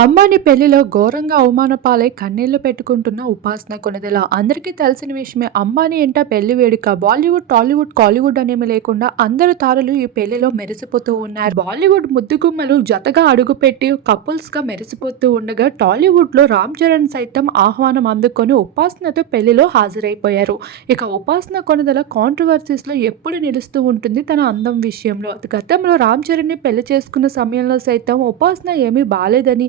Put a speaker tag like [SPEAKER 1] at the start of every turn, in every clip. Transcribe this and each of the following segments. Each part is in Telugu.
[SPEAKER 1] అమ్మాని పెళ్ళిలో ఘోరంగా అవమానపాలై కన్నీళ్ళు పెట్టుకుంటున్న ఉపాసన కొనదెల. అందరికీ తెలిసిన విషయమే అమ్మాని ఎంట పెళ్ళి వేడుక. బాలీవుడ్ టాలీవుడ్ కాలీవుడ్ అనేమి లేకుండా అందరు తారలు ఈ పెళ్ళిలో మెరిసిపోతూ ఉన్నారు. బాలీవుడ్ ముద్దుగుమ్మలు జతగా అడుగుపెట్టి కపుల్స్గా మెరిసిపోతూ ఉండగా టాలీవుడ్లో రామ్ చరణ్ సైతం ఆహ్వానం అందుకొని ఉపాసనతో పెళ్ళిలో హాజరైపోయారు. ఇక ఉపాసన కొనదెల కాంట్రవర్సీస్లో ఎప్పుడు నిలుస్తూ ఉంటుంది తన అందం విషయంలో. గతంలో రామ్ చరణ్ని పెళ్ళి చేసుకున్న సమయంలో సైతం ఉపాసన ఏమీ బాలేదని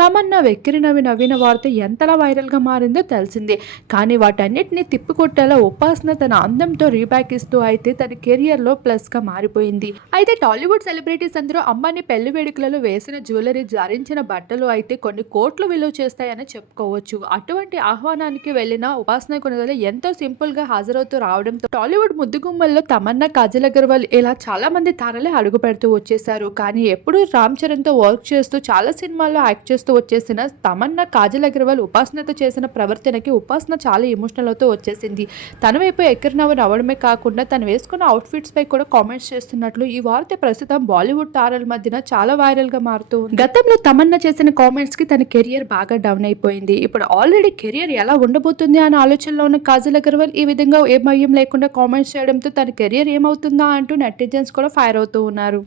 [SPEAKER 1] తమన్నా వెక్కిరి నవ్వి నవ్విన వార్త ఎంతలా వైరల్గా మారిందో తెలిసిందే. కానీ వాటన్నిటిని తిప్పికొట్టేలా ఉపాసన తన అందంతో రీబ్యాక్ ఇస్తూ అయితే తన కెరియర్లో ప్లస్గా మారిపోయింది. అయితే టాలీవుడ్ సెలబ్రిటీస్ అందరూ అమ్మాని పెళ్ళి వేడుకలలో వేసిన జ్యువెలరీ ధరించిన బట్టలు అయితే కొన్ని కోట్లు విలువ చేస్తాయని చెప్పుకోవచ్చు. అటువంటి ఆహ్వానానికి వెళ్ళిన ఉపాసన కొనదల ఎంతో సింపుల్గా హాజరవుతూ రావడంతో టాలీవుడ్ ముద్దుగుమ్మల్లో తమన్నా కాజల్ అగర్వాల్ ఇలా చాలా మంది తారలే అడుగు పెడుతూ వచ్చేసారు కానీ ఎప్పుడు రామ్ చరణ్తో వర్క్ చేస్తూ చాలా సినిమాల్లో యాక్ట్ చేస్తూ వచ్చేసిన తమన్నా కాజల్ అగర్వాల్ ఉపాసనతో చేసిన ప్రవర్తనకి ఉపాసన చాలా ఎమోషనల్ అవుతూ వచ్చేసింది. తన వైపు ఎక్కరినవ్వు నవ్వడమే కాకుండా తను వేసుకున్న అవుట్ఫిట్స్ పై కూడా కామెంట్స్ చేస్తున్నట్లు ఈ వార్త ప్రస్తుతం బాలీవుడ్ తారల మధ్యన చాలా వైరల్గా మారుతూ ఉంది. గతంలో తమన్నా చేసిన కామెంట్స్కి తన కెరియర్ బాగా డౌన్ అయిపోయింది. ఇప్పుడు ఆల్రెడీ కెరియర్ ఎలా ఉండబోతుంది అనే ఆలోచనలో ఉన్న కాజల్ అగర్వాల్ ఈ విధంగా ఏ భయం లేకుండా కామెంట్స్ చేయడంతో తన కెరియర్ ఏమవుతుందా అంటూ నెటిజన్స్ కూడా ఫైర్ అవుతూ ఉన్నారు.